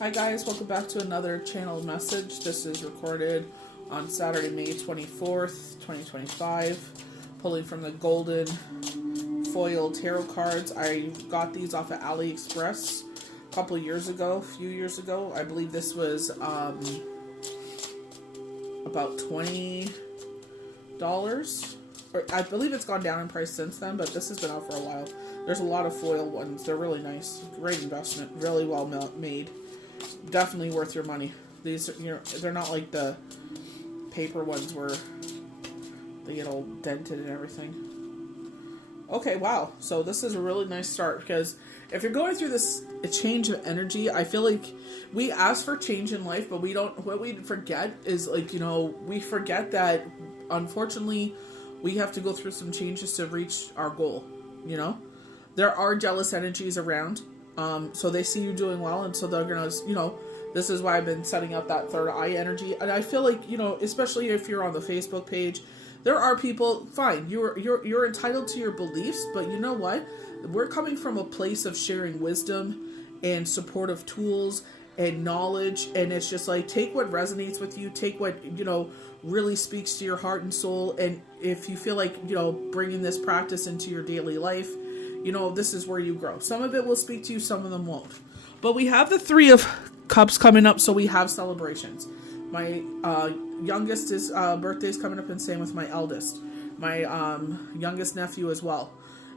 Hi guys, welcome back to another channel message. This is recorded on Saturday, May 24th, 2025. Pulling from the Golden Foil Tarot cards. I got these off of AliExpress a couple of years ago, a few years ago. I believe this was about $20. Or I believe it's gone down in price since then, but this has been out for a while. There's a lot of foil ones. They're really nice. Great investment. Really well made. Definitely worth your money. These, they're not like the paper ones where they get all dented and everything. Okay, wow. So this is a really nice start, because if you're going through a change of energy, I feel like we ask for change in life, but what we forget is, we forget that unfortunately we have to go through some changes to reach our goal. There are jealous energies around. So they see you doing well, and so they're gonna, this is why I've been setting up that third eye energy. And I feel like, especially if you're on the Facebook page, there are people, fine, you're entitled to your beliefs, but you know what? We're coming from a place of sharing wisdom and supportive tools and knowledge, and it's just like, take what resonates with you, take what, really speaks to your heart and soul, and if you feel like, bringing this practice into your daily life, this is where you grow. Some of it will speak to you, some of them won't. But we have the Three of Cups coming up, so we have celebrations. My youngest birthday is coming up, and same with my eldest. My youngest nephew as well.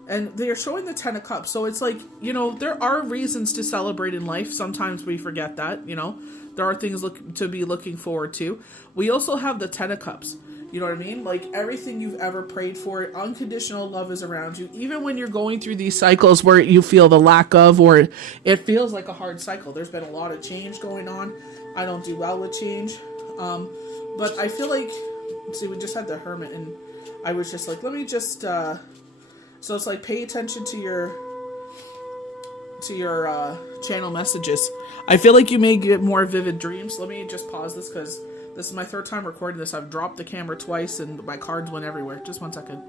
And they are showing the Ten of Cups. So it's like, there are reasons to celebrate in life. Sometimes we forget that, There are things to be looking forward to. We also have the Ten of Cups. You know what I mean? Like, everything you've ever prayed for, unconditional love is around you. Even when you're going through these cycles where you feel the lack of, or it feels like a hard cycle. There's been a lot of change going on. I don't do well with change. But I feel like, see, we just had the Hermit, and I was just like, let me just, so it's like, pay attention to your channel messages. I feel like you may get more vivid dreams. Let me just pause this, because this is my third time recording this. I've dropped the camera twice and my cards went everywhere. Just one second.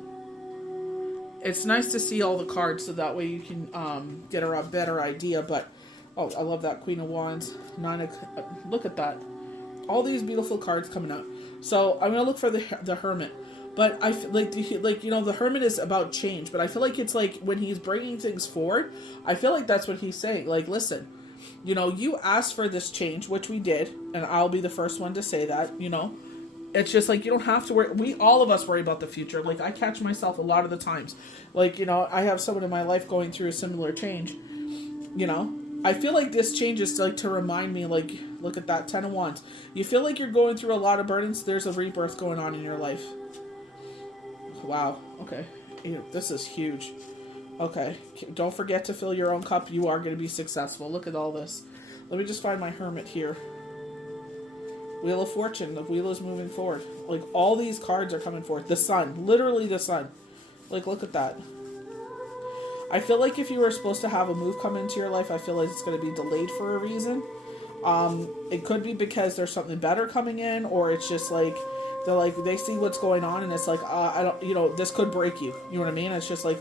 It's nice to see all the cards, so that way you can get a better idea. But, oh, I love that Queen of Wands. Look at that. All these beautiful cards coming out. So I'm going to look for the Hermit. But I feel like, the Hermit is about change. But I feel like it's like when he's bringing things forward, I feel like that's what he's saying. Like, listen. You asked for this change, which we did, and I'll be the first one to say that, It's just like, you don't have to worry. All of us worry about the future. Like, I catch myself a lot of the times. Like, I have someone in my life going through a similar change. I feel like this change is like to remind me, like, look at that, 10 of Wands. You feel like you're going through a lot of burdens. There's a rebirth going on in your life. Wow. Okay. Ew, this is huge. Okay, don't forget to fill your own cup. You are going to be successful. Look at all this. Let me just find my Hermit here. Wheel of Fortune. The wheel is moving forward. Like, all these cards are coming forward. The Sun. Literally the Sun. Like, look at that. I feel like if you were supposed to have a move come into your life, I feel like it's going to be delayed for a reason. It could be because there's something better coming in, or it's just like, they see what's going on, and it's like, I don't, this could break you. You know what I mean? It's just like,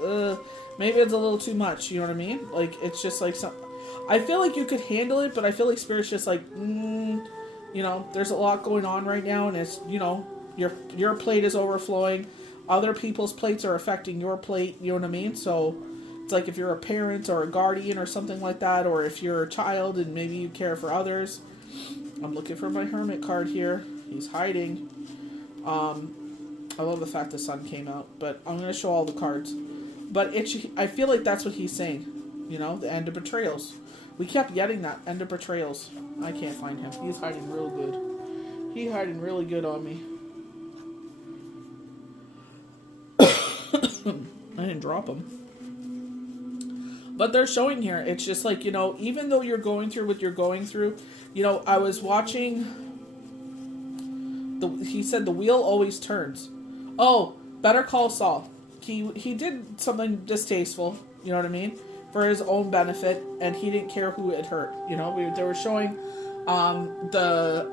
maybe it's a little too much. You know what I mean? Like, it's just like, I feel like you could handle it, but I feel like Spirit's just like, there's a lot going on right now, and it's, your plate is overflowing. Other people's plates are affecting your plate. You know what I mean? So it's like, if you're a parent or a guardian or something like that, or if you're a child and maybe you care for others. I'm looking for my Hermit card here. He's hiding. I love the fact the Sun came out, but I'm going to show all the cards. But I feel like that's what he's saying. The end of betrayals. We kept getting that, end of betrayals. I can't find him. He's hiding real good. He's hiding really good on me. I didn't drop him. But they're showing here, it's just like, even though you're going through what you're going through, I was watching... he said the wheel always turns. Oh, Better Call Saul. He did something distasteful, you know what I mean, for his own benefit, and he didn't care who it hurt. They were showing the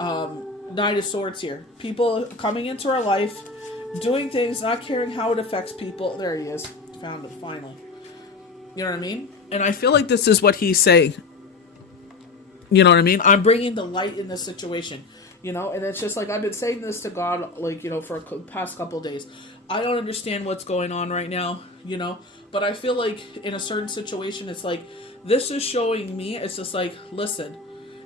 Knight of Swords here. People coming into our life, doing things, not caring how it affects people. There he is. Found him finally. You know what I mean? And I feel like this is what he's saying. You know what I mean? I'm bringing the light in this situation. And it's just like I've been saying this to God, like, for the past couple of days. I don't understand what's going on right now, but I feel like in a certain situation, it's like this is showing me. It's just like, listen,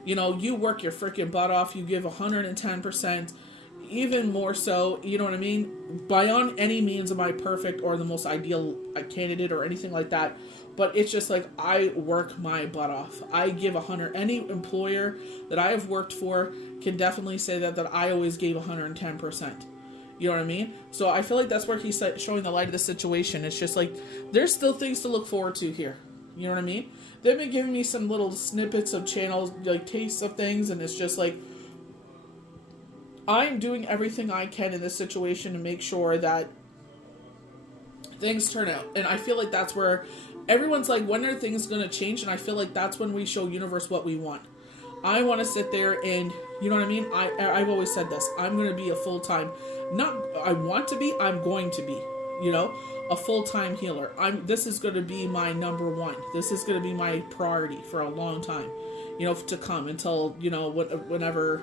you work your freaking butt off. You give 110%, even more so. You know what I mean? By on any means am I perfect or the most ideal candidate or anything like that. But it's just like I work my butt off. I give 100. Any employer that I have worked for can definitely say that I always gave 110%. You know what I mean? So I feel like that's where he's showing the light of the situation. It's just like there's still things to look forward to here. You know what I mean? They've been giving me some little snippets of channels, like tastes of things, and it's just like I'm doing everything I can in this situation to make sure that things turn out. And I feel like that's where everyone's like, when are things going to change? And I feel like that's when we show universe what we want. I want to sit there and, you know what I mean? I've always said this. I'm going to be a full-time, not I want to be, I'm going to be, a full-time healer. This is going to be my number one. This is going to be my priority for a long time, to come until, whenever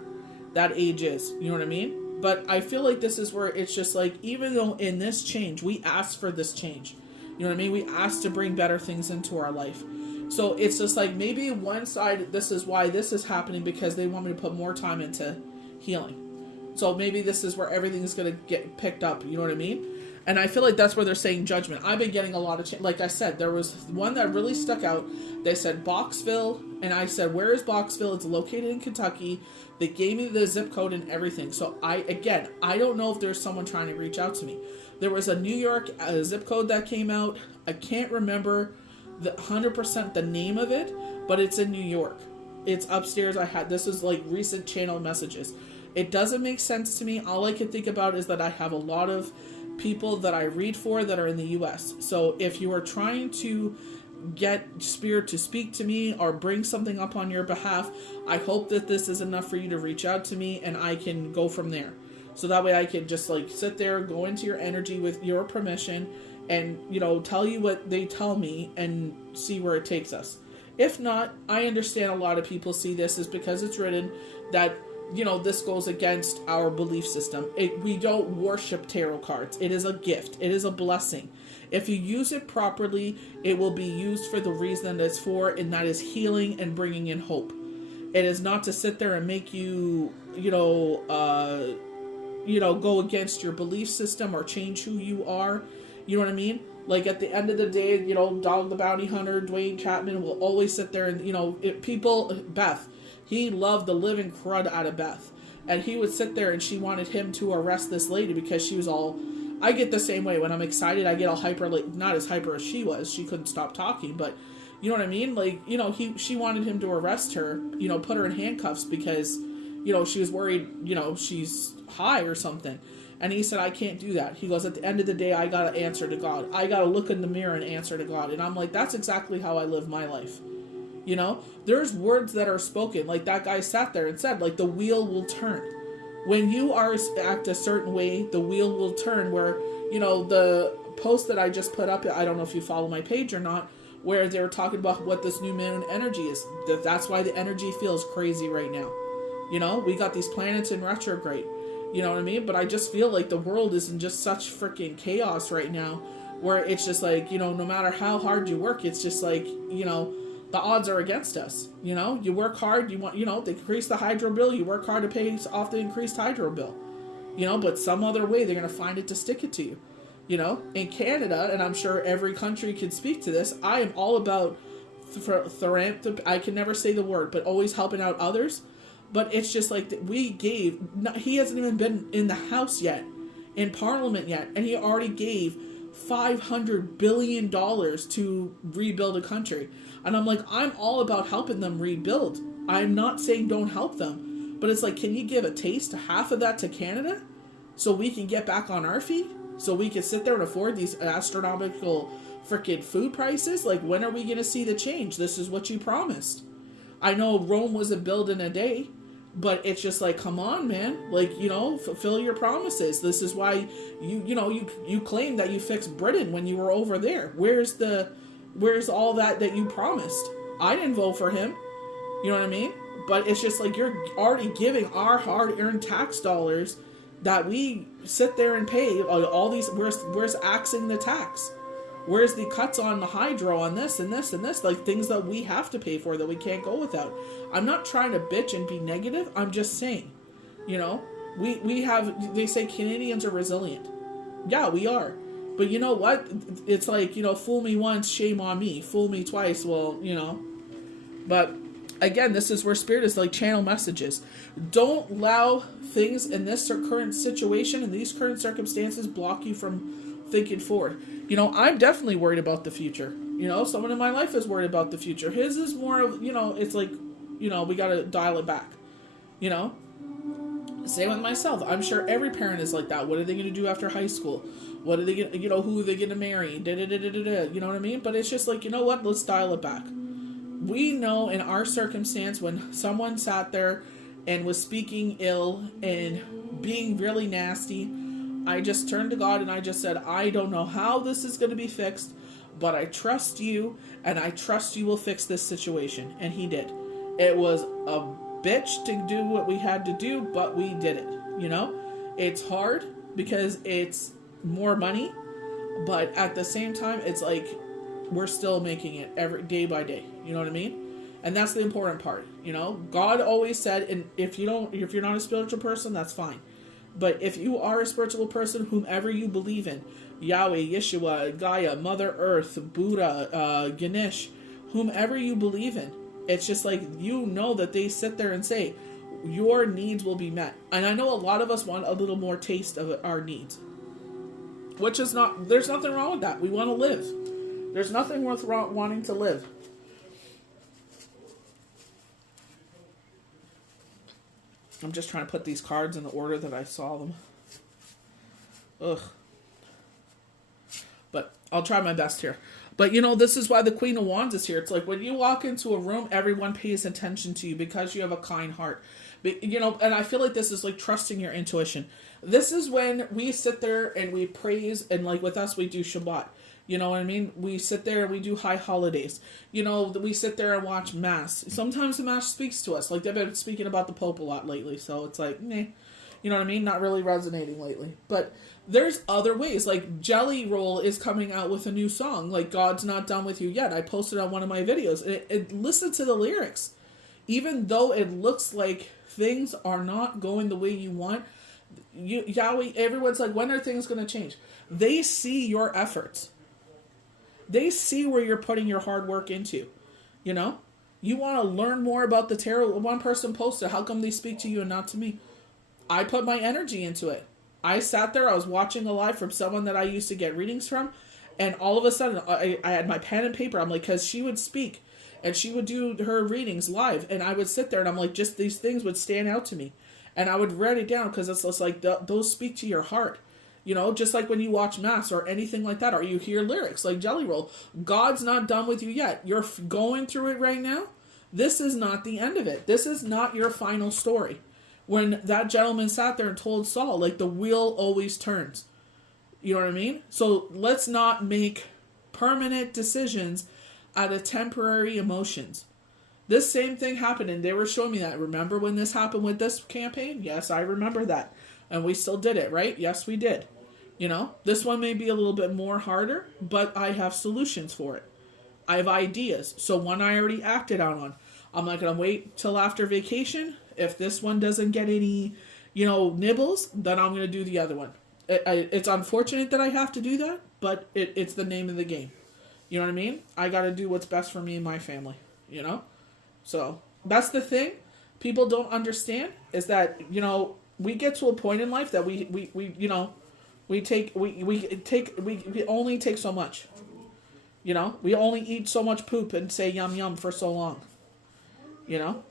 that age is. You know what I mean? But I feel like this is where it's just like, even though in this change, we asked for this change. You know what I mean? We asked to bring better things into our life. So it's just like maybe one side, this is why this is happening because they want me to put more time into healing. So maybe this is where everything's going to get picked up. You know what I mean? And I feel like that's where they're saying judgment. I've been getting a lot of, like I said, there was one that really stuck out. They said Boxville. And I said, where is Boxville? It's located in Kentucky. They gave me the zip code and everything. So I don't know if there's someone trying to reach out to me. There was a New York zip code that came out. I can't remember 100% the name of it, but it's in New York. It's upstairs. This is like recent channel messages. It doesn't make sense to me. All I can think about is that I have a lot of people that I read for that are in the U.S. So if you are trying to get spirit to speak to me or bring something up on your behalf, I hope that this is enough for you to reach out to me and I can go from there. So that way I can just like sit there, go into your energy with your permission and, tell you what they tell me and see where it takes us. If not, I understand a lot of people see this is because it's written that, this goes against our belief system. We don't worship tarot cards. It is a gift. It is a blessing. If you use it properly, it will be used for the reason that it's for, and that is healing and bringing in hope. It is not to sit there and make you, go against your belief system or change who you are. You know what I mean? Like at the end of the day, Dog the Bounty Hunter, Dwayne Chapman will always sit there and, Beth, he loved the living crud out of Beth. And he would sit there and she wanted him to arrest this lady because she was all, I get the same way when I'm excited. I get all hyper, like not as hyper as she was. She couldn't stop talking, but you know what I mean? Like, she wanted him to arrest her, put her in handcuffs because, she was worried, she's high or something. And he said, I can't do that. He goes, at the end of the day, I got to answer to God. I got to look in the mirror and answer to God. And I'm like, that's exactly how I live my life. There's words that are spoken. Like that guy sat there and said, like, the wheel will turn. When you act a certain way, the wheel will turn where, the post that I just put up, I don't know if you follow my page or not, where they were talking about what this new moon energy is. That's why the energy feels crazy right now. We got these planets in retrograde. You know what I mean? But I just feel like the world is in just such freaking chaos right now where it's just like, no matter how hard you work, it's just like, the odds are against us. You work hard, you want, they increase the hydro bill, you work hard to pay off the increased hydro bill. But some other way they're going to find it to stick it to you. In Canada, and I'm sure every country could speak to this, I am all about philanthropy. I can never say the word, but always helping out others. But it's just like he hasn't even been in the House yet, in Parliament yet, and he already gave $500 billion to rebuild a country. And I'm like, I'm all about helping them rebuild. I'm not saying don't help them, but it's like, can you give a taste, half of that to Canada, so we can get back on our feet? So we can sit there and afford these astronomical freaking food prices? Like, when are we going to see the change? This is what you promised. I know Rome wasn't built in a day, but it's just like, come on, man. Like, fulfill your promises. This is why you claim that you fixed Britain when you were over there. Where's all that you promised? I didn't vote for him. You know what I mean? But it's just like you're already giving our hard-earned tax dollars that we sit there and pay all these. Where's axing the tax? Where's the cuts on the hydro on this and this and this? Like things that we have to pay for that we can't go without. I'm not trying to bitch and be negative. I'm just saying, you know, we have. They say Canadians are resilient. Yeah, we are. But you know what? It's like, you know, fool me once, shame on me. Fool me twice, well, you know. But again, this is where Spirit is like channel messages. Don't allow things in this current situation and these current circumstances block you from thinking forward. You know, I'm definitely worried about the future. You know, someone in my life is worried about the future. His is more of, you know, it's like, you know, we got to dial it back. You know? Same with myself. I'm sure every parent is like that. What are they going to do after high school? What are they going to, you know, who are they going to marry? You know what I mean? But it's just like, you know what? Let's dial it back. We know in our circumstance when someone sat there and was speaking ill and being really nasty, I just turned to God and I just said, I don't know how this is going to be fixed, but I trust you and I trust you will fix this situation. And he did. It was a bitch to do what we had to do, but we did it. You know, it's hard because it's more money, but at the same time, it's like we're still making it every day by day. You know what I mean? And that's the important part. You know, God always said, and if you're not a spiritual person, that's fine. But if you are a spiritual person, whomever you believe in, Yahweh, Yeshua, Gaia, Mother Earth, Buddha, Ganesh, whomever you believe in, it's just like, you know that they sit there and say, your needs will be met. And I know a lot of us want a little more taste of our needs. Which is not, there's nothing wrong with that. We want to live. There's nothing worth wanting to live. I'm just trying to put these cards in the order that I saw them. Ugh. But I'll try my best here. But, you know, this is why the Queen of Wands is here. It's like when you walk into a room, everyone pays attention to you because you have a kind heart. But, you know, and I feel like this is like trusting your intuition. This is when we sit there and we praise, and like with us, we do Shabbat. You know what I mean? We sit there and we do high holidays. You know, we sit there and watch Mass. Sometimes the Mass speaks to us. Like, they've been speaking about the Pope a lot lately. So it's like, meh. You know what I mean? Not really resonating lately. But there's other ways. Like, Jelly Roll is coming out with a new song. Like, God's Not Done With You Yet. I posted on one of my videos. Listen to the lyrics. Even though it looks like things are not going the way you want, Yahweh, everyone's like, when are things going to change? They see your efforts. They see where you're putting your hard work into. You know? You want to learn more about the tarot. One person posted, how come they speak to you and not to me? I put my energy into it. I sat there, I was watching a live from someone that I used to get readings from, and all of a sudden, I had my pen and paper. I'm like, because she would speak, and she would do her readings live, and I would sit there, and I'm like, just these things would stand out to me. And I would write it down, because it's just like, those speak to your heart. You know, just like when you watch Mass or anything like that, or you hear lyrics like Jelly Roll. God's not done with you yet. You're going through it right now. This is not the end of it. This is not your final story. When that gentleman sat there and told Saul, like, the wheel always turns. You know what I mean? So let's not make permanent decisions out of temporary emotions. This same thing happened, and they were showing me that. Remember when this happened with this campaign? Yes, I remember that. And we still did it, right? Yes, we did. You know, this one may be a little bit more harder, but I have solutions for it. I have ideas. So one I already acted out on. I'm not going to wait till after vacation. If this one doesn't get any, you know, nibbles, then I'm going to do the other one. It's unfortunate that I have to do that, but it's the name of the game. You know what I mean? I got to do what's best for me and my family, you know? So that's the thing people don't understand is that, you know, we get to a point in life that we you know, we only take so much. You know, we only eat so much poop and say yum yum for so long. You know?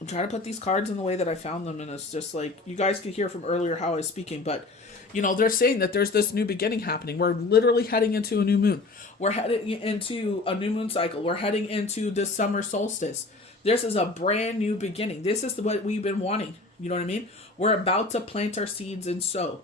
I'm trying to put these cards in the way that I found them, and it's just like, you guys could hear from earlier how I was speaking, but, you know, they're saying that there's this new beginning happening. We're literally heading into a new moon. We're heading into a new moon cycle. We're heading into this summer solstice. This is a brand new beginning. This is what we've been wanting. You know what I mean? We're about to plant our seeds and sow.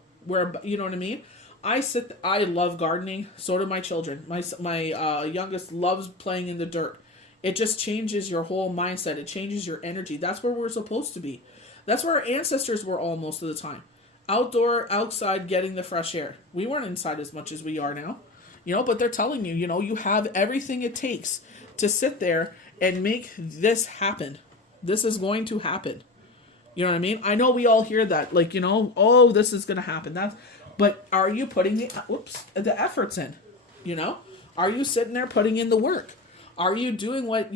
You know what I mean? I love gardening. So do my children. My youngest loves playing in the dirt. It just changes your whole mindset. It changes your energy. That's where we're supposed to be. That's where our ancestors were all most of the time. Outdoor, outside, getting the fresh air. We weren't inside as much as we are now. But they're telling you, you have everything it takes to sit there and make this happen. This is going to happen. You know what I mean? I know we all hear that. Like, oh, this is going to happen. But are you putting the efforts in? Are you sitting there putting in the work? Are you doing what,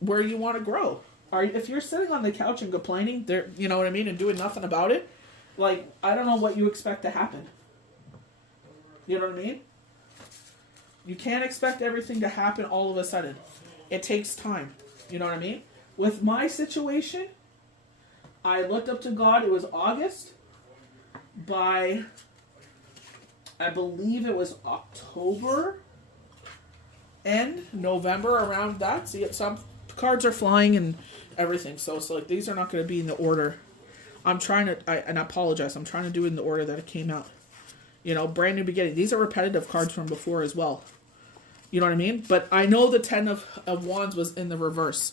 where you want to grow? If you're sitting on the couch and complaining, you know what I mean, and doing nothing about it, like, I don't know what you expect to happen. You know what I mean? You can't expect everything to happen all of a sudden. It takes time. You know what I mean? With my situation, I looked up to God. It was August. By, I believe it was October end, November, around that. See, some cards are flying and everything. So it's like, these are not going to be in the order. I'm trying to, and I apologize, I'm trying to do it in the order that it came out. Brand new beginning. These are repetitive cards from before as well. You know what I mean? But I know the 10 of Wands was in the reverse.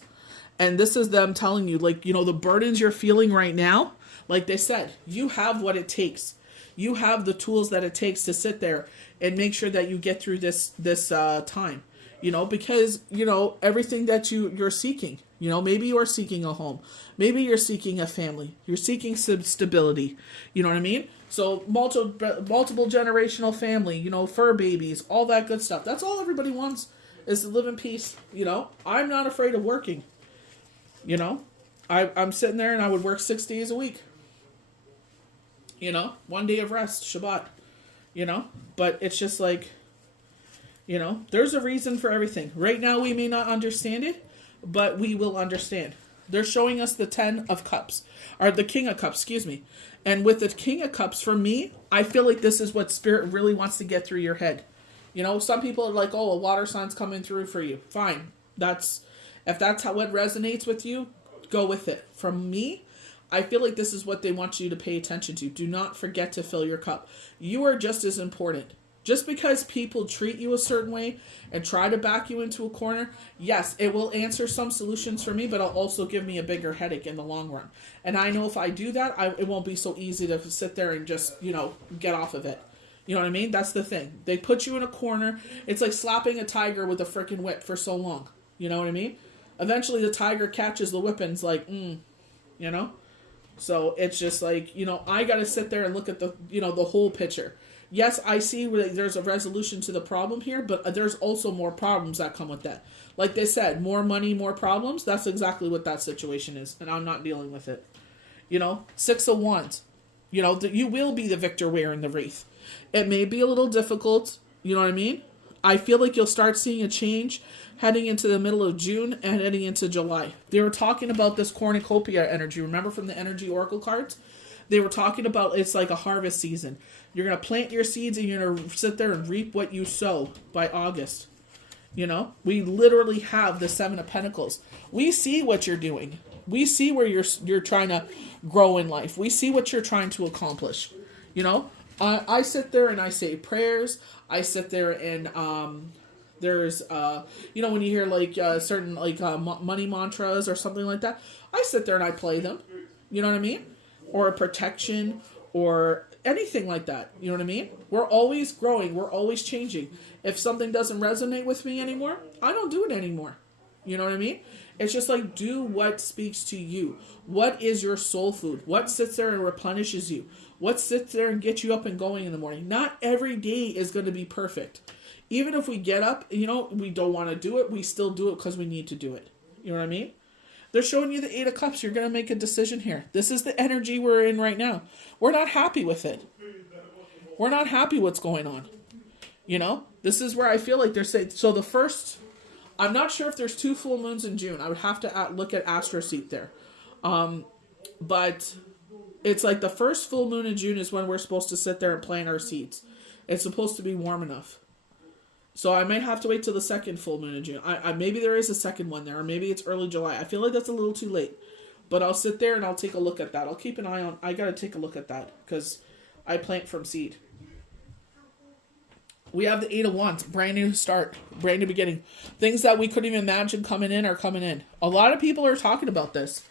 And this is them telling you, like, the burdens you're feeling right now, like they said, you have what it takes. You have the tools that it takes to sit there and make sure that you get through this time. Because, everything that you're seeking, maybe you are seeking a home. Maybe you're seeking a family. You're seeking some stability. You know what I mean? So multiple generational family, fur babies, all that good stuff. That's all everybody wants, is to live in peace. I'm not afraid of working. I'm sitting there and I would work 6 days a week. 1 day of rest, Shabbat. But it's just like, there's a reason for everything. Right now we may not understand it, but we will understand. They're showing us the 10 of Cups, or the King of Cups, excuse me. And with the King of Cups, for me, I feel like this is what Spirit really wants to get through your head. Some people are like, oh, a water sign's coming through for you. Fine. If that's what resonates with you, go with it. From me, I feel like this is what they want you to pay attention to. Do not forget to fill your cup. You are just as important. Just because people treat you a certain way and try to back you into a corner, yes, it will answer some solutions for me, but it'll also give me a bigger headache in the long run. And I know if I do that, it won't be so easy to sit there and just, get off of it. You know what I mean? That's the thing. They put you in a corner. It's like slapping a tiger with a freaking whip for so long. You know what I mean? Eventually the tiger catches the whip and it's like, So it's just like, I got to sit there and look at the whole picture. Yes, I see there's a resolution to the problem here, but there's also more problems that come with that. Like they said, more money, more problems. That's exactly what that situation is, and I'm not dealing with it. 6 of Wands. You will be the victor wearing the wreath. It may be a little difficult, you know what I mean? I feel like you'll start seeing a change heading into the middle of June and heading into July. They were talking about this cornucopia energy. Remember from the energy oracle cards? They were talking about it's like a harvest season. You're going to plant your seeds and you're going to sit there and reap what you sow by August. We literally have the 7 of Pentacles. We see what you're doing. We see where you're trying to grow in life. We see what you're trying to accomplish. I sit there and I say prayers. I sit there and there's when you hear like certain like money mantras or something like that, I sit there and I play them. You know what I mean? Or protection or anything like that. You know what I mean? We're always growing. We're always changing. If something doesn't resonate with me anymore, I don't do it anymore. You know what I mean? It's just like, do what speaks to you. What is your soul food? What sits there and replenishes you? What sits there and gets you up and going in the morning? Not every day is going to be perfect. Even if we get up, we don't want to do it, we still do it because we need to do it. You know what I mean? They're showing you the 8 of Cups. You're going to make a decision here. This is the energy we're in right now. We're not happy with it. We're not happy what's going on. This is where I feel like they're saying, so the first, I'm not sure if there's 2 full moons in June. I would have to look at AstroSeek there. But it's like the first full moon in June is when we're supposed to sit there and plant our seeds. It's supposed to be warm enough. So I might have to wait till the second full moon in June. Maybe there is a second one there, or maybe it's early July. I feel like that's a little too late. But I'll sit there and I'll take a look at that. I'll keep an eye on, I got to take a look at that because I plant from seed. We have the Eight of Wands, brand new start, brand new beginning. Things that we couldn't even imagine coming in are coming in. A lot of people are talking about this.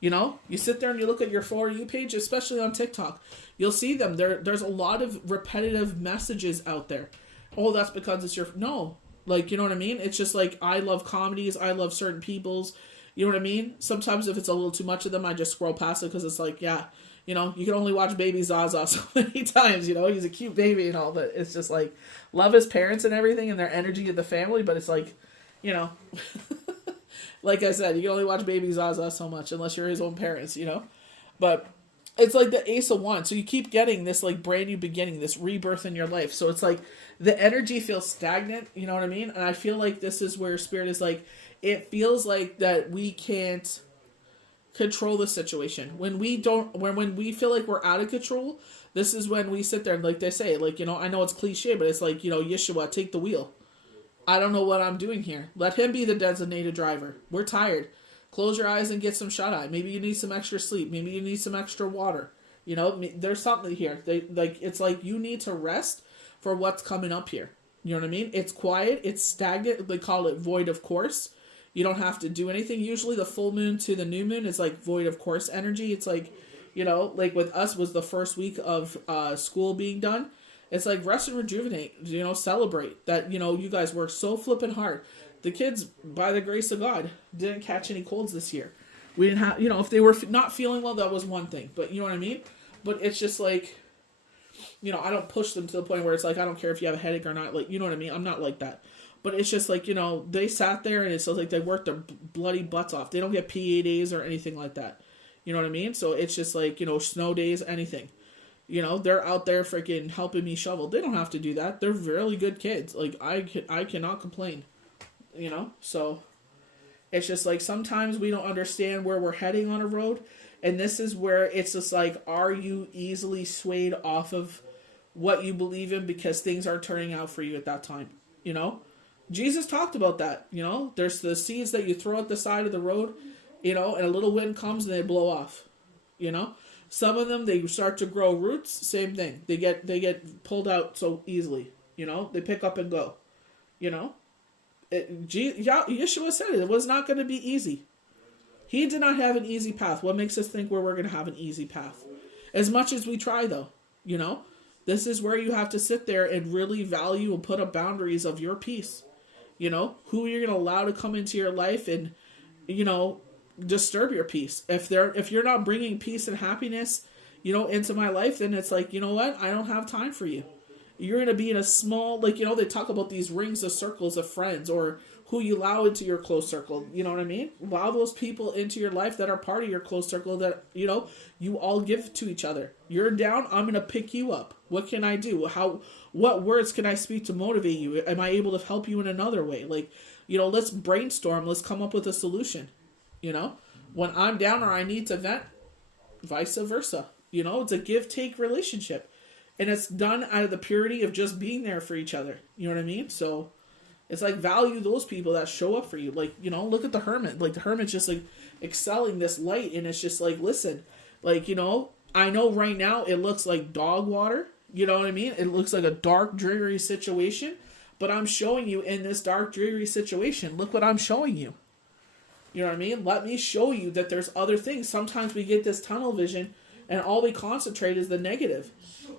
You know, you sit there and you look at your For You page, especially on TikTok. You'll see them. There's a lot of repetitive messages out there. Oh, that's because it's your... No. Like, you know what I mean? It's just like, I love comedies. I love certain people's. You know what I mean? Sometimes if it's a little too much of them, I just scroll past it because it's like, yeah, you know, you can only watch Baby Zaza so many times, you know? He's a cute baby and all, but it's just like, love his parents and everything and their energy of the family, but it's like, you know, like I said, you can only watch Baby Zaza so much unless you're his own parents, you know? But it's like the Ace of Wands. So you keep getting this like brand new beginning, this rebirth in your life. So it's like the energy feels stagnant, you know what I mean? And I feel like this is where Spirit is like, it feels like that we can't control the situation. When we feel like we're out of control, this is when we sit there and like they say, like, you know, I know it's cliche, but it's like, you know, Yeshua, take the wheel. I don't know what I'm doing here. Let him be the designated driver. We're tired. Close your eyes and get some shut-eye. Maybe you need some extra sleep. Maybe you need some extra water. You know, there's something here. It's like you need to rest for what's coming up here. You know what I mean? It's quiet. It's stagnant. They call it void of course. You don't have to do anything. Usually the full moon to the new moon is like void of course energy. It's like, you know, like with us was the first week of school being done. It's like rest and rejuvenate, you know, celebrate that, you know, you guys worked so flippin' hard. The kids, by the grace of God, didn't catch any colds this year. We didn't have, you know, if they were not feeling well, that was one thing. But you know what I mean? But it's just like, you know, I don't push them to the point where it's like, I don't care if you have a headache or not. Like, you know what I mean? I'm not like that. But it's just like, you know, they sat there and it's like they worked their bloody butts off. They don't get PA days or anything like that. You know what I mean? So it's just like, you know, snow days, anything. You know, they're out there freaking helping me shovel. They don't have to do that. They're really good kids. Like, I cannot complain. You know? So, it's just like sometimes we don't understand where we're heading on a road. And this is where it's just like, are you easily swayed off of what you believe in because things aren't turning out for you at that time? You know? Jesus talked about that, you know? There's the seeds that you throw at the side of the road, you know, and a little wind comes and they blow off, you know? Some of them, they start to grow roots, same thing. They get pulled out so easily, you know? They pick up and go, you know? Yeshua said it was not going to be easy. He did not have an easy path. What makes us think we're going to have an easy path? As much as we try, though, you know? This is where you have to sit there and really value and put up boundaries of your peace. You know, who you're going to allow to come into your life and, you know, disturb your peace. If you're not bringing peace and happiness, you know, into my life, then it's like, you know what? I don't have time for you. You're going to be in a small, like, you know, they talk about these rings of circles of friends or who you allow into your close circle. You know what I mean? Allow those people into your life that are part of your close circle that, you know, you all give to each other. You're down, I'm going to pick you up. What can I do? What words can I speak to motivate you? Am I able to help you in another way? Like, you know, let's brainstorm. Let's come up with a solution. You know, when I'm down or I need to vent, vice versa. You know, it's a give-take relationship. And it's done out of the purity of just being there for each other. You know what I mean? So it's like value those people that show up for you. Like, you know, look at the hermit. Like the hermit's just like excelling this light. And it's just like, listen, like, you know, I know right now it looks like dog water. You know what I mean? It looks like a dark, dreary situation. But I'm showing you in this dark, dreary situation. Look what I'm showing you. You know what I mean? Let me show you that there's other things. Sometimes we get this tunnel vision and all we concentrate is the negative.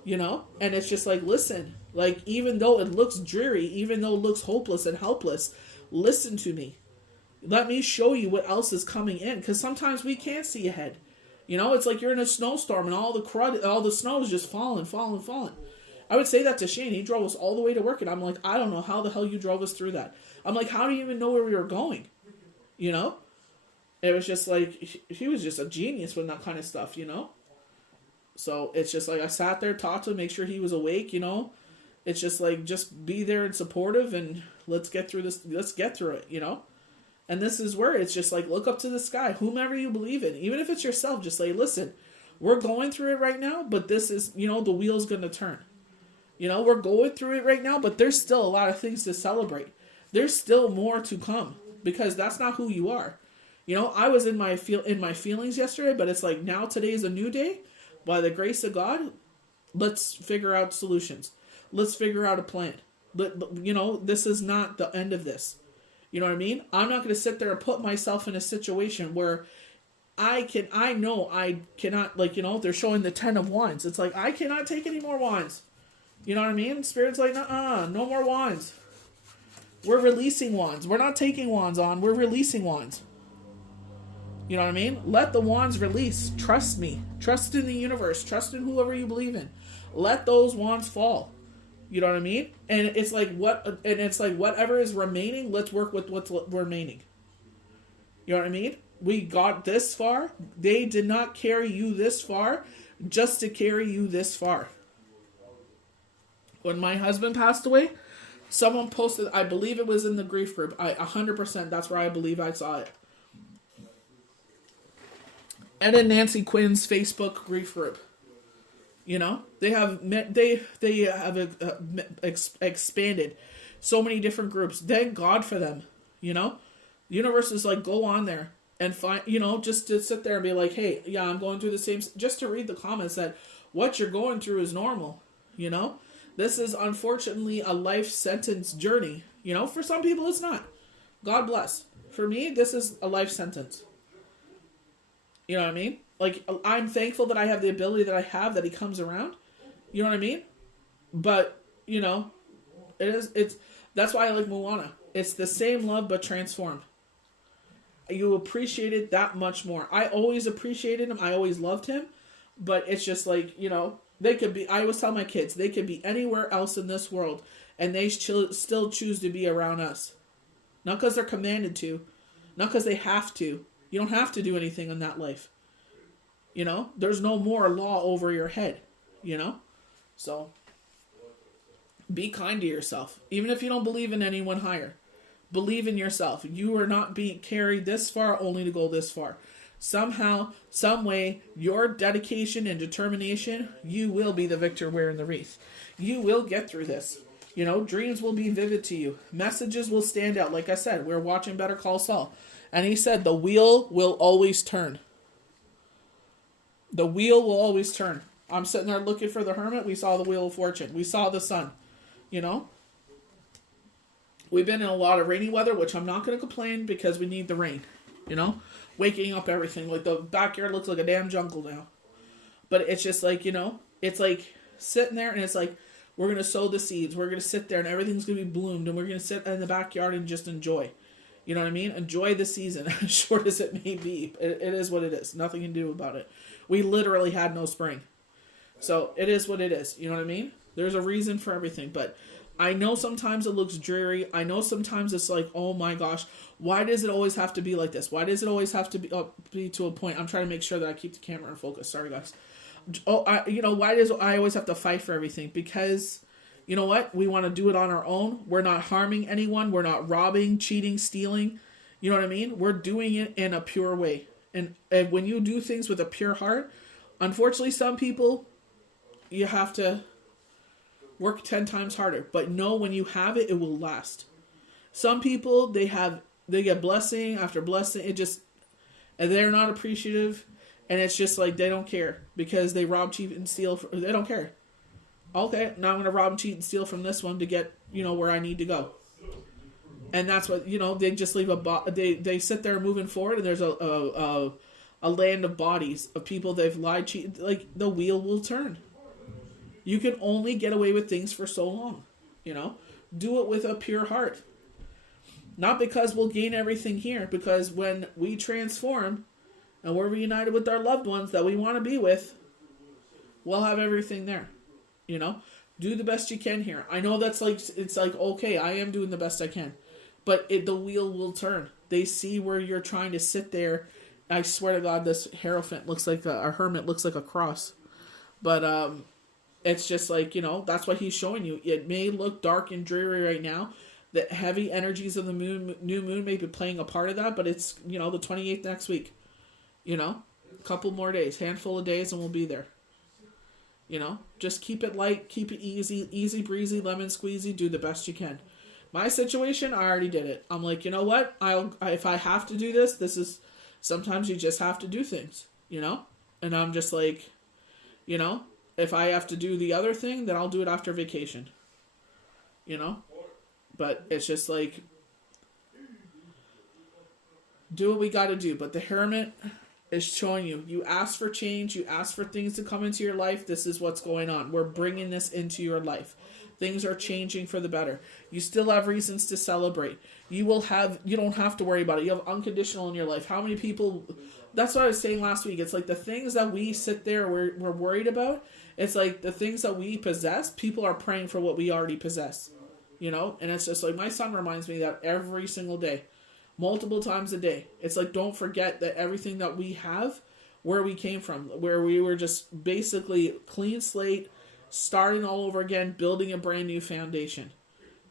You know? And it's just like, listen. Like, even though it looks dreary, even though it looks hopeless and helpless, listen to me. Let me show you what else is coming in. Because sometimes we can't see ahead. You know, it's like you're in a snowstorm and all the snow is just falling. I would say that to Shane. He drove us all the way to work and I'm like, I don't know how the hell you drove us through that. I'm like, how do you even know where we were going? You know? It was just like, he was just a genius with that kind of stuff, you know? So it's just like, I sat there, talked to him, make sure he was awake, you know? It's just like, just be there and supportive and let's get through this. Let's get through it, you know? And this is where it's just like, look up to the sky, whomever you believe in. Even if it's yourself, just say, listen, we're going through it right now, but this is, you know, the wheel's going to turn. You know, we're going through it right now, but there's still a lot of things to celebrate. There's still more to come because that's not who you are. You know, I was in my feelings yesterday, but it's like now today's a new day. By the grace of God, let's figure out solutions. Let's figure out a plan. You know, this is not the end of this. You know what I mean? I'm not going to sit there and put myself in a situation where I know I cannot, like, you know, they're showing the 10 of wands. It's like, I cannot take any more wands. You know what I mean? Spirit's like, no more wands. We're releasing wands. We're not taking wands on. We're releasing wands. You know what I mean? Let the wands release. Trust me. Trust in the universe. Trust in whoever you believe in. Let those wands fall. You know what I mean? And it's like whatever is remaining, let's work with what's remaining. You know what I mean? We got this far. They did not carry you this far just to carry you this far. When my husband passed away, someone posted, I believe it was in the grief group. 100%, that's where I believe I saw it. Ed and Nancy Quinn's Facebook grief group. You know, they have expanded so many different groups. Thank God for them. You know, the universe is like, go on there and find, you know, just to sit there and be like, hey, yeah, I'm going through the same, just to read the comments that what you're going through is normal. You know, this is unfortunately a life sentence journey. You know, for some people it's not. God bless. For me, this is a life sentence. You know what I mean? Like, I'm thankful that I have the ability that I have, that he comes around. You know what I mean? But, you know, that's why I like Moana. It's the same love, but transformed. You appreciate it that much more. I always appreciated him. I always loved him. But it's just like, you know, they could be, I always tell my kids, they could be anywhere else in this world, and they still choose to be around us. Not because they're commanded to. Not because they have to. You don't have to do anything in that life. You know, there's no more law over your head, you know? So, be kind to yourself. Even if you don't believe in anyone higher. Believe in yourself. You are not being carried this far only to go this far. Somehow, some way, your dedication and determination, you will be the victor wearing the wreath. You will get through this. You know, dreams will be vivid to you. Messages will stand out. Like I said, we're watching Better Call Saul. And he said, the wheel will always turn. The wheel will always turn. I'm sitting there looking for the Hermit. We saw the Wheel of Fortune. We saw the sun. You know? We've been in a lot of rainy weather, which I'm not going to complain because we need the rain. You know? Waking up everything. Like, the backyard looks like a damn jungle now. But it's just like, you know? It's like sitting there and it's like, we're going to sow the seeds. We're going to sit there and everything's going to be bloomed. And we're going to sit in the backyard and just enjoy. You know what I mean? Enjoy the season, as short as it may be. It is what it is. Nothing you can do about it. We literally had no spring. So, it is what it is. You know what I mean? There's a reason for everything. But I know sometimes it looks dreary. I know sometimes it's like, oh my gosh, why does it always have to be like this? Why does it always have to be to a point? I'm trying to make sure that I keep the camera in focus. Sorry, guys. Why does I always have to fight for everything? Because... you know what? We want to do it on our own. We're not harming anyone. We're not robbing, cheating, stealing. You know what I mean? We're doing it in a pure way. And when you do things with a pure heart, unfortunately, some people, you have to work 10 times harder. But know when you have it, it will last. Some people, they get blessing after blessing. And they're not appreciative. And it's just like they don't care because they rob, cheat, and steal. They don't care. Okay, now I'm going to rob, cheat, and steal from this one to get, you know, where I need to go. And that's what, you know, they just leave they sit there moving forward, and there's a land of bodies of people they've lied, cheated. Like, the wheel will turn. You can only get away with things for so long, you know. Do it with a pure heart. Not because we'll gain everything here, because when we transform and we're reunited with our loved ones that we want to be with, we'll have everything there. You know, do the best you can here. I know that's like, it's like, okay, I am doing the best I can. But the wheel will turn. They see where you're trying to sit there. I swear to God, this Hierophant looks like a Hermit looks like a cross. But it's just like, you know, that's what he's showing you. It may look dark and dreary right now. The heavy energies of the new moon may be playing a part of that. But it's, you know, the 28th next week. You know, a couple more days, handful of days, and we'll be there. You know, just keep it light, keep it easy breezy, lemon squeezy, do the best you can. My situation, I already did it. I'm like, you know what? If I have to do this is, sometimes you just have to do things, you know? And I'm just like, you know, if I have to do the other thing, then I'll do it after vacation. you know? But it's just like, do what we got to do. But the Hermit is showing you, you ask for change, you ask for things to come into your life, this is what's going on. We're bringing this into your life. Things are changing for the better. You still have reasons to celebrate. You don't have to worry about it. You have unconditional in your life. How many people, that's what I was saying last week. It's like the things that we sit there, we're worried about. It's like the things that we possess, people are praying for what we already possess. You know? And it's just like, my son reminds me that every single day. Multiple times a day. It's like, don't forget that everything that we have, where we came from, where we were just basically clean slate, starting all over again, building a brand new foundation.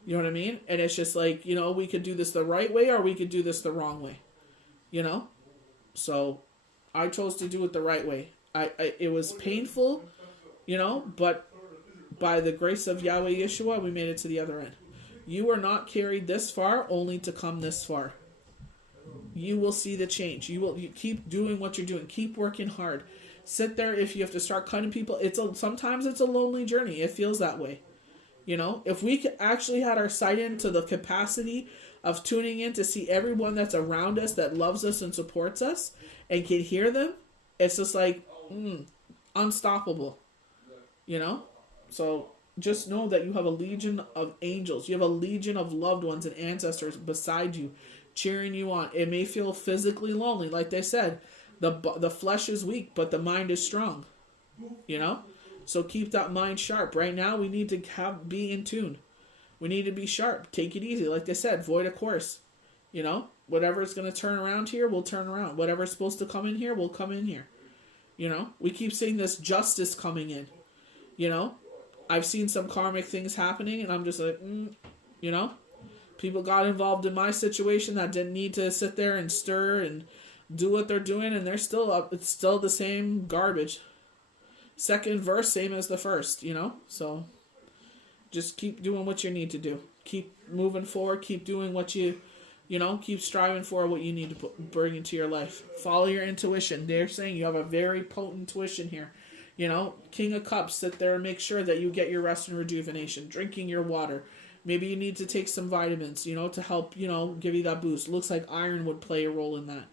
You know what I mean? And it's just like, you know, we could do this the right way or we could do this the wrong way. You know? So I chose to do it the right way. It was painful, you know, but by the grace of Yahweh Yeshua, we made it to the other end. You are not carried this far only to come this far. You will see the change. You keep doing what you're doing. Keep working hard. Sit there if you have to start cutting people. Sometimes it's a lonely journey. It feels that way. You know, if we actually had our sight into the capacity of tuning in to see everyone that's around us that loves us and supports us and can hear them, it's just like unstoppable. You know? So just know that you have a legion of angels. You have a legion of loved ones and ancestors beside you, cheering you on. It may feel physically lonely. Like they said, the flesh is weak, but the mind is strong. You know? So keep that mind sharp. Right now, we need to be in tune. We need to be sharp. Take it easy. Like they said, void a course. You know? Whatever is going to turn around here, will turn around. Whatever is supposed to come in here, will come in here. You know? We keep seeing this justice coming in. You know? I've seen some karmic things happening, and I'm just like, you know? People got involved in my situation that didn't need to sit there and stir and do what they're doing, and they're still up. It's still the same garbage. Second verse, same as the first, you know? So just keep doing what you need to do. Keep moving forward. Keep doing what you know, keep striving for what you need to bring into your life. Follow your intuition. They're saying you have a very potent intuition here. You know, King of Cups, sit there and make sure that you get your rest and rejuvenation. Drinking your water. Maybe you need to take some vitamins, you know, to help, you know, give you that boost. Looks like iron would play a role in that.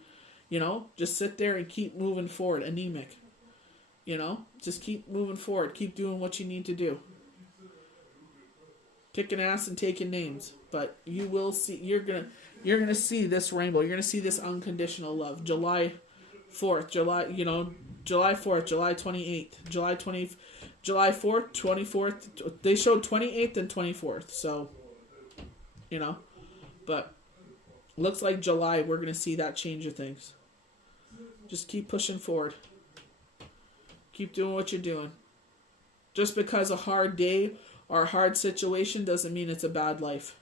You know, just sit there and keep moving forward. Anemic. You know, just keep moving forward. Keep doing what you need to do. Kicking ass and taking names. But you will see, you're gonna see this rainbow. You're gonna see this unconditional love. July 4th, July 28th, July 4th, 24th. They showed 28th and 24th. So, you know, but looks like July, we're going to see that change of things. Just keep pushing forward. Keep doing what you're doing. Just because a hard day or a hard situation doesn't mean it's a bad life.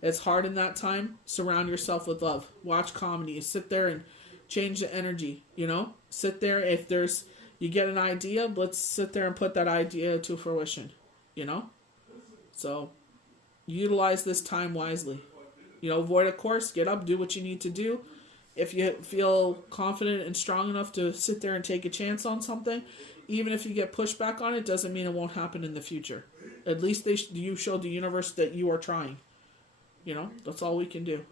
It's hard in that time. Surround yourself with love. Watch comedy. Sit there and change the energy, you know? Sit there. If you get an idea, let's sit there and put that idea to fruition, you know? So, utilize this time wisely. You know, avoid a course, get up, do what you need to do. If you feel confident and strong enough to sit there and take a chance on something, even if you get pushback on it, doesn't mean it won't happen in the future. At least you showed the universe that you are trying. You know, that's all we can do.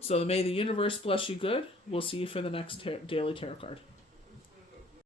So may the universe bless you good. We'll see you for the next daily tarot card.